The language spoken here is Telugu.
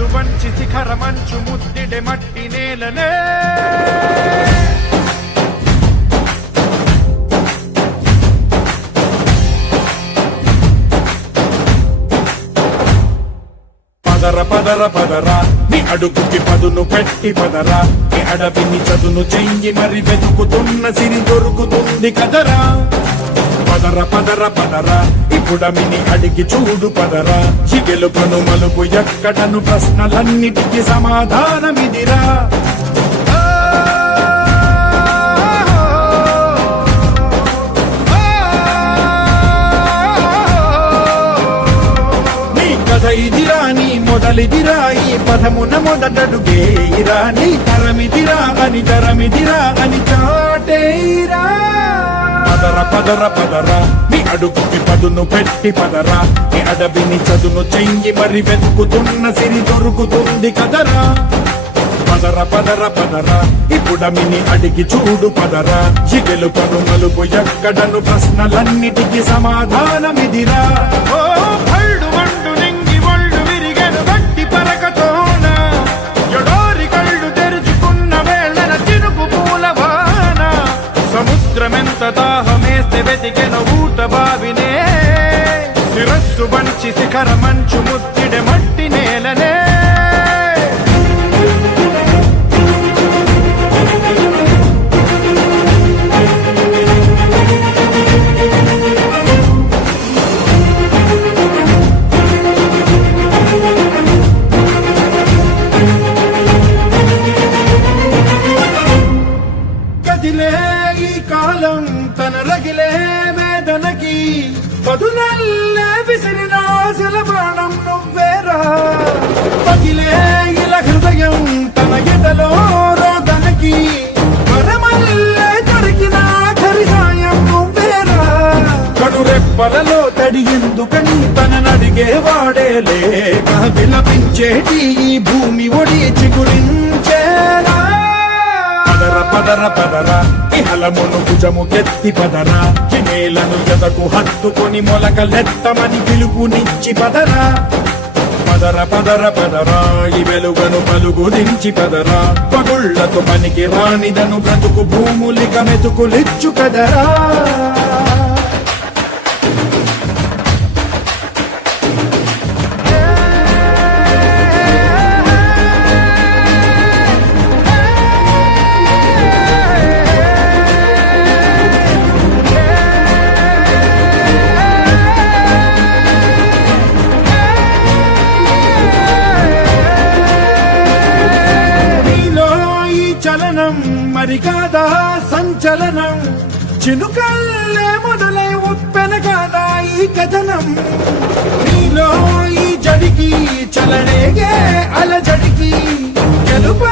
శిరస్సు వంచి శిఖర మంచు ముద్దిడె మట్టి నేలనే పదర పదర పదరా నీ అడుగుకి పదును పెట్టి పదరా నీ అడవిని చదును చెయ్యి మరి వెతుకుతున్న సిరి దొరుకుతుంది కదరా పదర పదర పదరా ఇప్పుడమిని అడిగి చూడు పదరా చిగెలుపను మలుపు ఎక్కడను ప్రశ్నలన్నిటికీ సమాధానమిదిరా ఇదిరా నీ మొదలిదిరా ఈ పదమున మొదటడుగేయిరా నీ తరమిదిరా అని చాటేయిరా పదర పదర పదరా నీ అడుగుకి పదును పెట్టి పదరా నీ అడవిని చదును చెయ్యి మరి వెతుకుతున్న సిరి దొరుకుతుంది కదరా పదర పదర పదరా ఇప్పుడమిని అడిగి చూడు పదరా చిగెలుపను మలుపు ఎక్కడను ప్రశ్నలన్నిటికీ సమాధానమిదిరా ఓ భళ్ళు వండు నింగి ఒళ్ళు విరిగెను గట్టి పరకతోన ఎడోరి కళ్ళు తెరుచుకున్న వేళన చినుకు పూలవాన సముద్రమెంత దాహమేస్తే వెతికెను ఊట బావినే శిరస్సు వంచి శిఖర మంచు ముద్దిడె మట్టి నేలనే ఈ కాలం తన రగిలే వేదనకి పదునల్లే విసిరిన ఆశల ప్రాణం నువ్వేరా పగిలే ఇలా హృదయం తన ఎదలో రోదనకి వరమల్లే దొరికిన ఆఖరి సాయం నువ్వేరా కడురెప్పలలో తడి ఎందుకని తననడిగేవాడేలే విలపించేటి ఈ భూమి ఒడి చిగురించేరా పదర పదరా ఇహలమును భుజము కెత్తి పదరా నేలను ఎదకు హత్తుకొని మొలకలెత్తమని పిలుపునిచ్చి పదరా పదర పదర పదరా ఈ వెలుగను పలుగు దించి పదరా పగుళ్లకు పనికి రానిదను బ్రతుకు భూములిక మెతుకులిచ్చు కదరా చలనం మరి కాదా సంచలనం చినుకల్లే మొదలై ఉప్పెన కాదా ఈ కథనం నీలో ఈ జడికి చలనేగే అలజడికి గెలుప